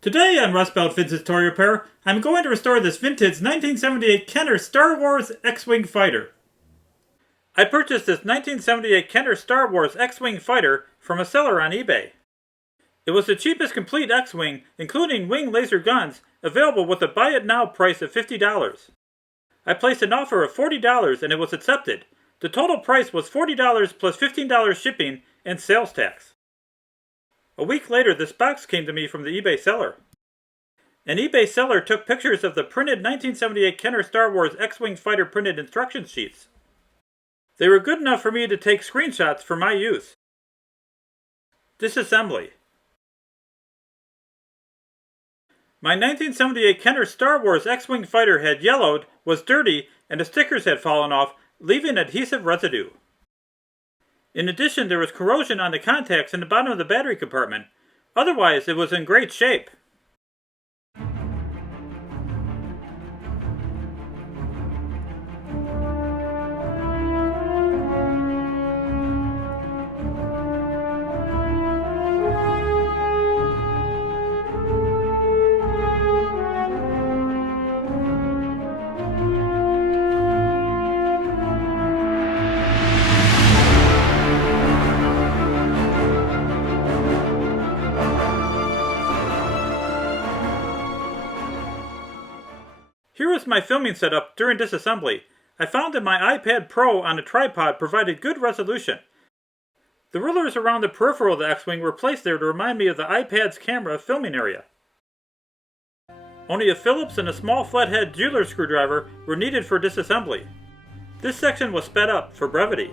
Today on Rust Belt Vintage Toy Repair, I'm going to restore this vintage 1978 Kenner Star Wars X-Wing fighter. I purchased this 1978 Kenner Star Wars X-Wing fighter from a seller on eBay. It was the cheapest complete X-Wing, including wing laser guns, available with a buy it now price of $50. I placed an offer of $40 and it was accepted. The total price was $40 plus $15 shipping and sales tax. A week later, this box came to me from the eBay seller. An eBay seller took pictures of the printed 1978 Kenner Star Wars X-Wing fighter printed instruction sheets. They were good enough for me to take screenshots for my use. Disassembly. My 1978 Kenner Star Wars X-Wing fighter had yellowed, was dirty, and the stickers had fallen off, leaving adhesive residue. In addition, there was corrosion on the contacts in the bottom of the battery compartment. Otherwise, it was in great shape. Here was my filming setup during disassembly. I found that my iPad Pro on a tripod provided good resolution. The rulers around the peripheral of the X-Wing were placed there to remind me of the iPad's camera filming area. Only a Phillips and a small flathead jeweler screwdriver were needed for disassembly. This section was sped up for brevity.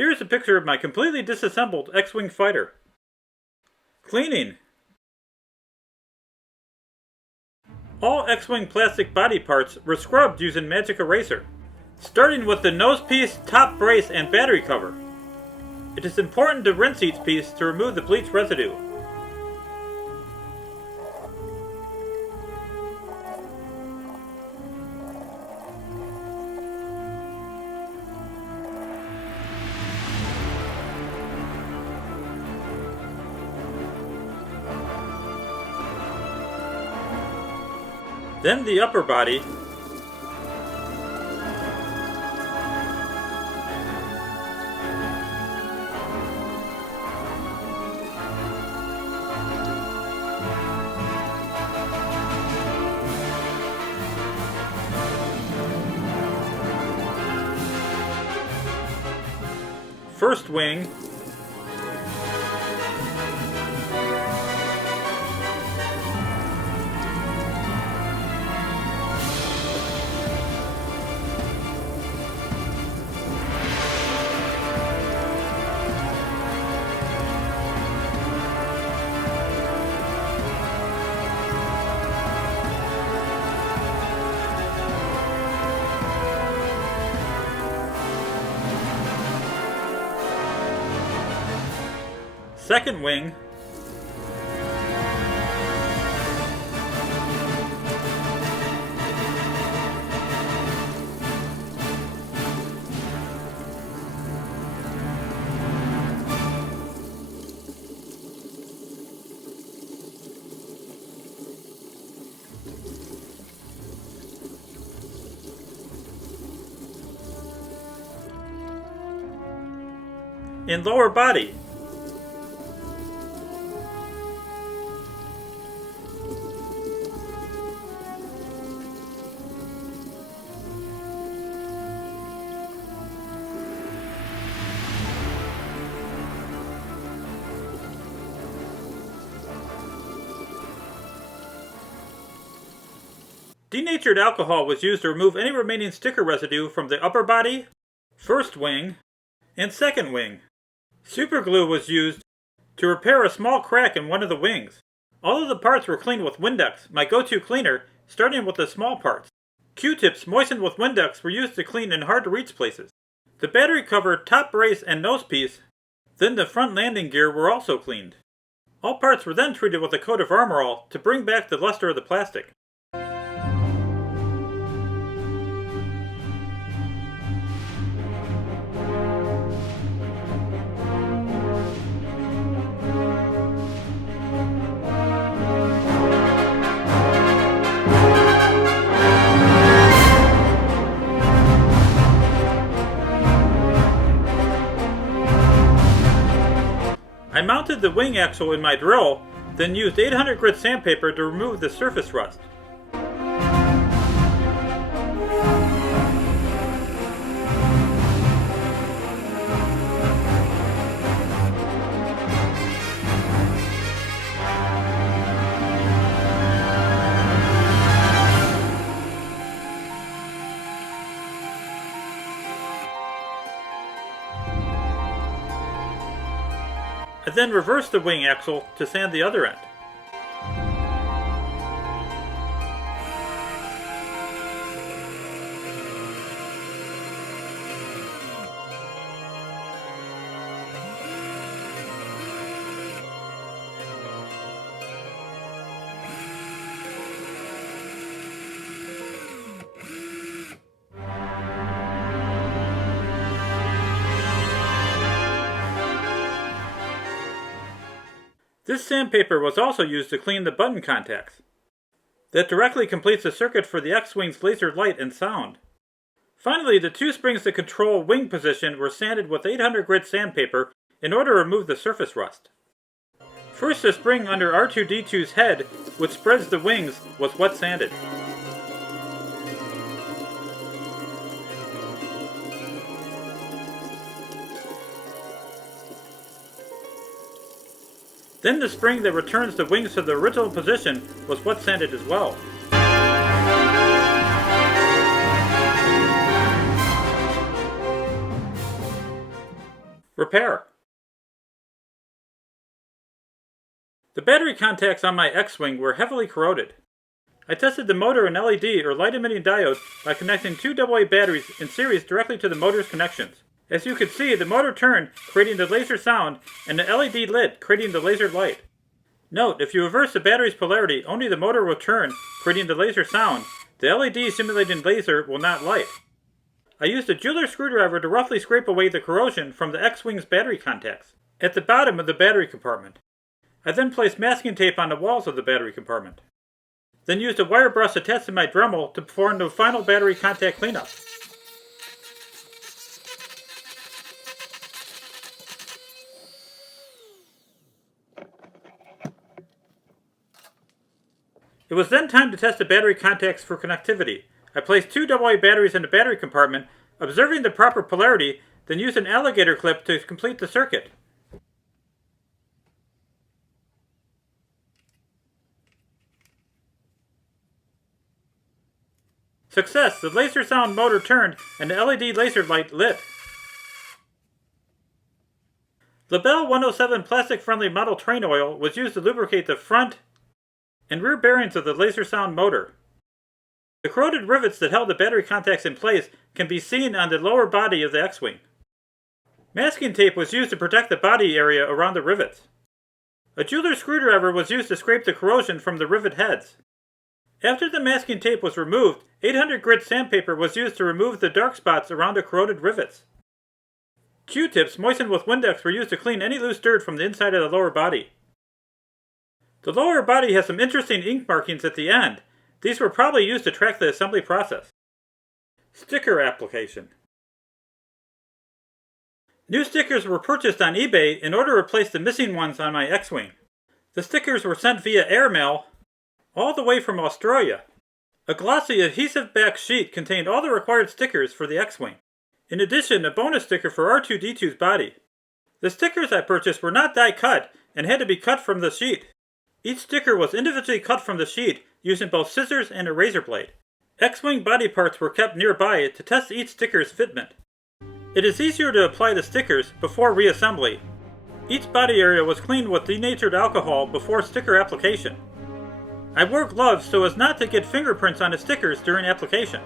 Here's a picture of my completely disassembled X-Wing fighter. Cleaning. All X-Wing plastic body parts were scrubbed using magic eraser, starting with the nose piece, top brace, and battery cover. It is important to rinse each piece to remove the bleach residue. Then the upper body, first wing, second wing, in lower body. Denatured alcohol was used to remove any remaining sticker residue from the upper body, first wing, and second wing. Superglue was used to repair a small crack in one of the wings. All of the parts were cleaned with Windex, my go-to cleaner, starting with the small parts. Q-tips moistened with Windex were used to clean in hard-to-reach places. The battery cover, top brace, and nose piece, then the front landing gear were also cleaned. All parts were then treated with a coat of Armorall to bring back the luster of the plastic. I mounted the wing axle in my drill, then used 800 grit sandpaper to remove the surface rust. I then reversed the wing axle to sand the other end. This sandpaper was also used to clean the button contacts. That directly completes the circuit for the X-Wing's laser light and sound. Finally, the two springs that control wing position were sanded with 800 grit sandpaper in order to remove the surface rust. First, the spring under R2-D2's head, which spreads the wings, was wet sanded. Then the spring that returns the wings to the original position was wet sanded as well. Repair. The battery contacts on my X-Wing were heavily corroded. I tested the motor and LED or light emitting diode by connecting two AA batteries in series directly to the motor's connections. As you can see, the motor turned, creating the laser sound, and the LED lit, creating the laser light. Note, if you reverse the battery's polarity, only the motor will turn, creating the laser sound. The LED simulating laser will not light. I used a jeweler screwdriver to roughly scrape away the corrosion from the X-Wing's battery contacts, at the bottom of the battery compartment. I then placed masking tape on the walls of the battery compartment. then used a wire brush attached to my Dremel to perform the final battery contact cleanup. It was then time to test the battery contacts for connectivity. I placed 2 AA batteries in the battery compartment, observing the proper polarity, then used an alligator clip to complete the circuit. Success! The laser sound motor turned and the LED laser light lit. Labelle 107 plastic-friendly model train oil was used to lubricate the front and rear bearings of the laser sound motor. The corroded rivets that held the battery contacts in place can be seen on the lower body of the X-Wing. Masking tape was used to protect the body area around the rivets. A jeweler's screwdriver was used to scrape the corrosion from the rivet heads. After the masking tape was removed, 800 grit sandpaper was used to remove the dark spots around the corroded rivets. Q-tips moistened with Windex were used to clean any loose dirt from the inside of the lower body. The lower body has some interesting ink markings at the end. These were probably used to track the assembly process. Sticker application. New stickers were purchased on eBay in order to replace the missing ones on my X-Wing. The stickers were sent via airmail all the way from Australia. A glossy adhesive-backed sheet contained all the required stickers for the X-Wing. In addition, a bonus sticker for R2-D2's body. The stickers I purchased were not die-cut and had to be cut from the sheet. Each sticker was individually cut from the sheet using both scissors and a razor blade. X-Wing body parts were kept nearby to test each sticker's fitment. It is easier to apply the stickers before reassembly. Each body area was cleaned with denatured alcohol before sticker application. I wore gloves so as not to get fingerprints on the stickers during application.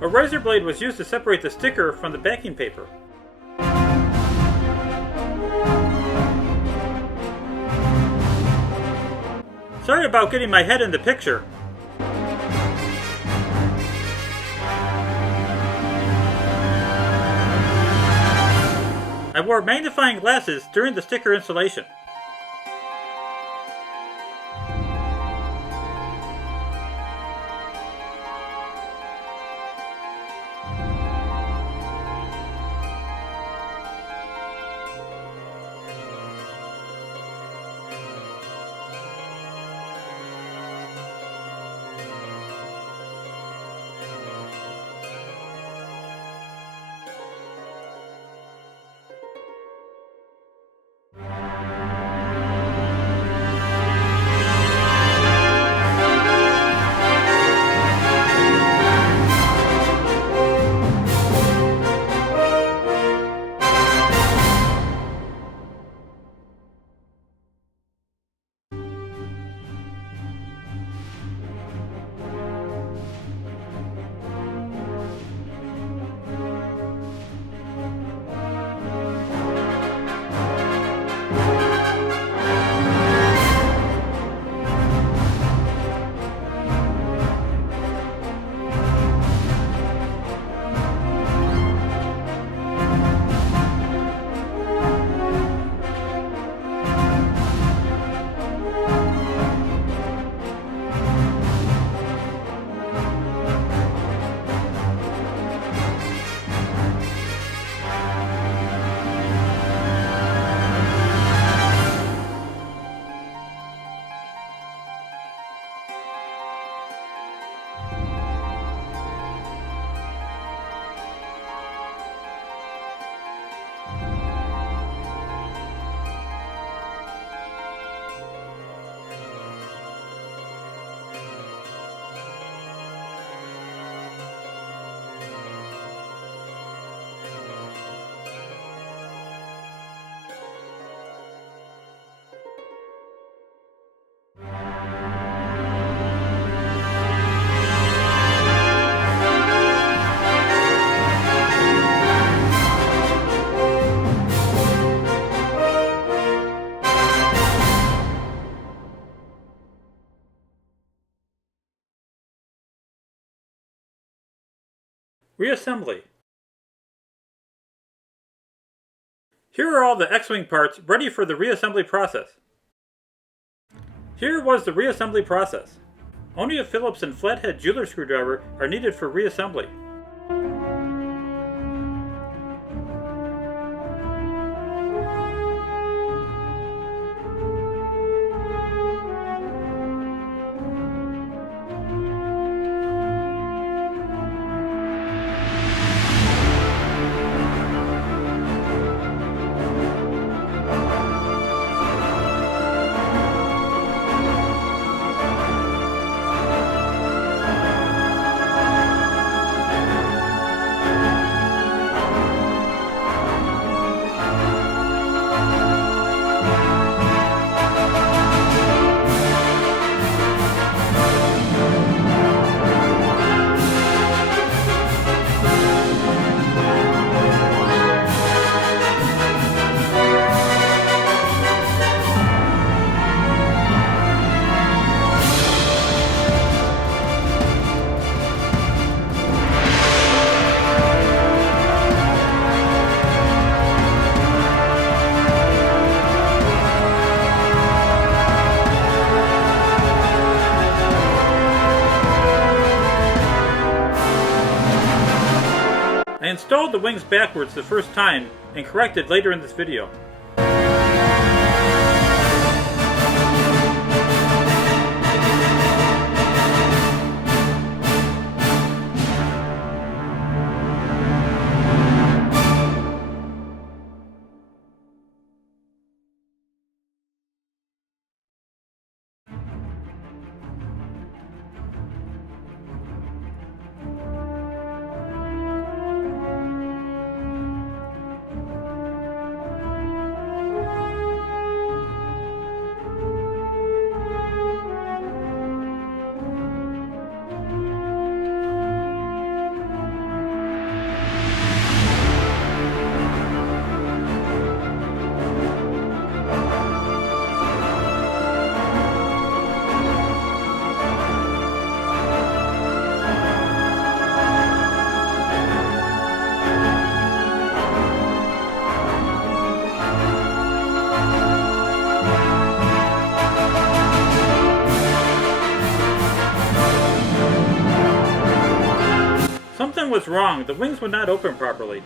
A razor blade was used to separate the sticker from the backing paper. Sorry about getting my head in the picture. I wore magnifying glasses during the sticker installation. Reassembly. Here are all the X-Wing parts ready for the reassembly process. Here was the reassembly process. Only a Phillips and flathead jeweler screwdriver are needed for reassembly. I installed the wings backwards the first time and corrected later in this video. Something was wrong. The wings would not open properly.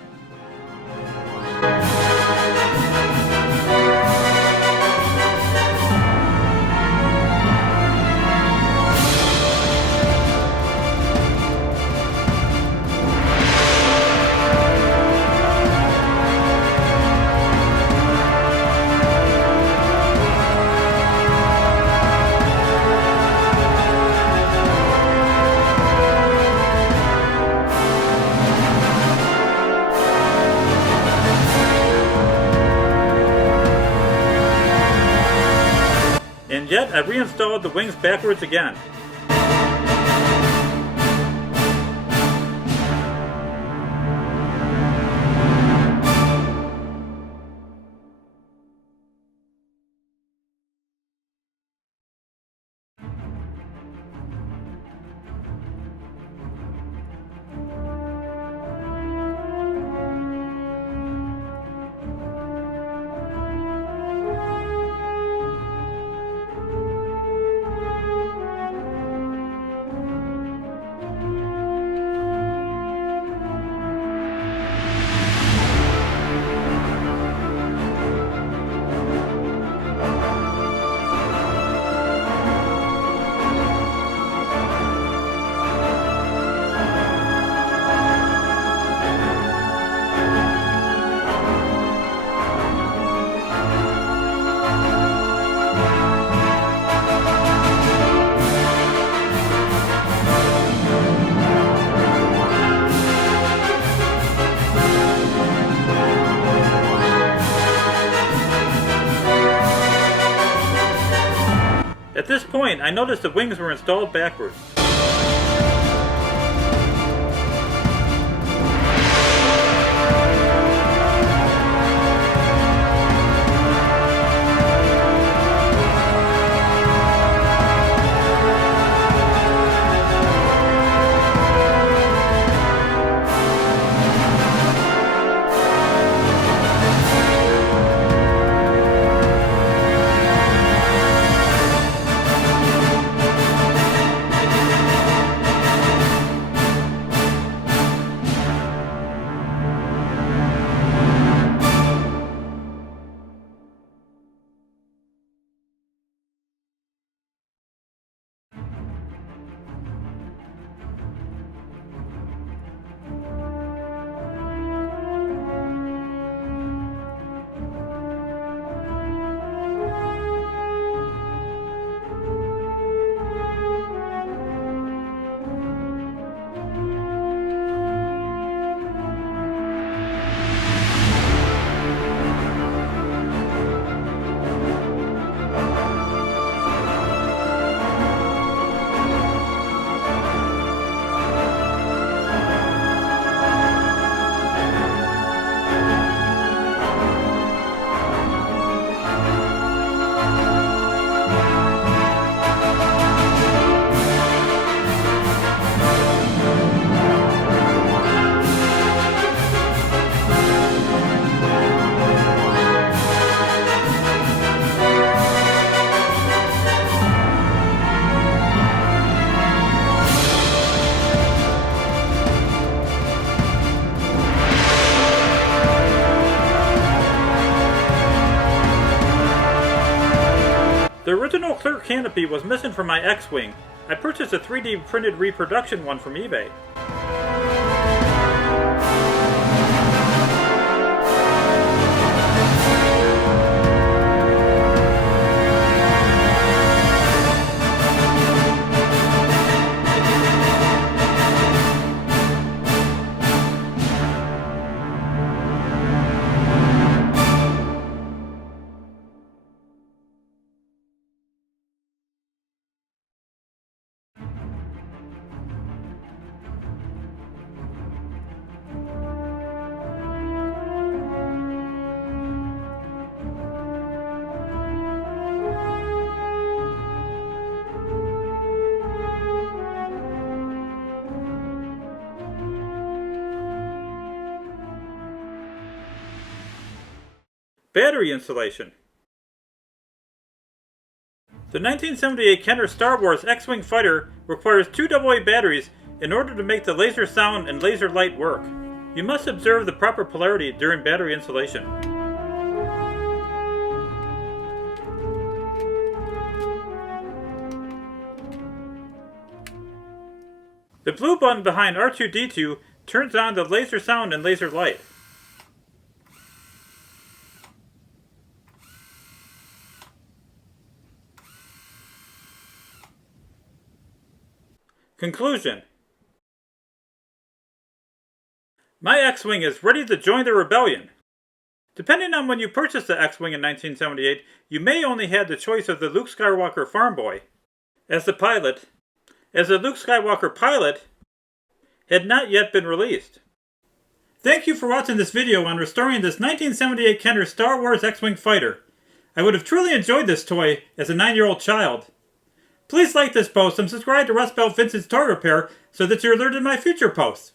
And yet, I reinstalled the wings backwards again. At this point, I noticed the wings were installed backwards. The original clear canopy was missing from my X-Wing. I purchased a 3D printed reproduction one from eBay. Battery installation. The 1978 Kenner Star Wars X-Wing fighter requires two AA batteries in order to make the laser sound and laser light work. You must observe the proper polarity during battery installation. The blue button behind R2-D2 turns on the laser sound and laser light. Conclusion. My X-Wing is ready to join the rebellion. Depending on when you purchased the X-Wing in 1978, you may only have the choice of the Luke Skywalker farm boy. As the Luke Skywalker pilot had not yet been released. Thank you for watching this video on restoring this 1978 Kenner Star Wars X-Wing fighter. I would have truly enjoyed this toy as a 9-year-old child. Please like this post and subscribe to Rust Belt Vintage Toy Repair so that you're alerted to my future posts.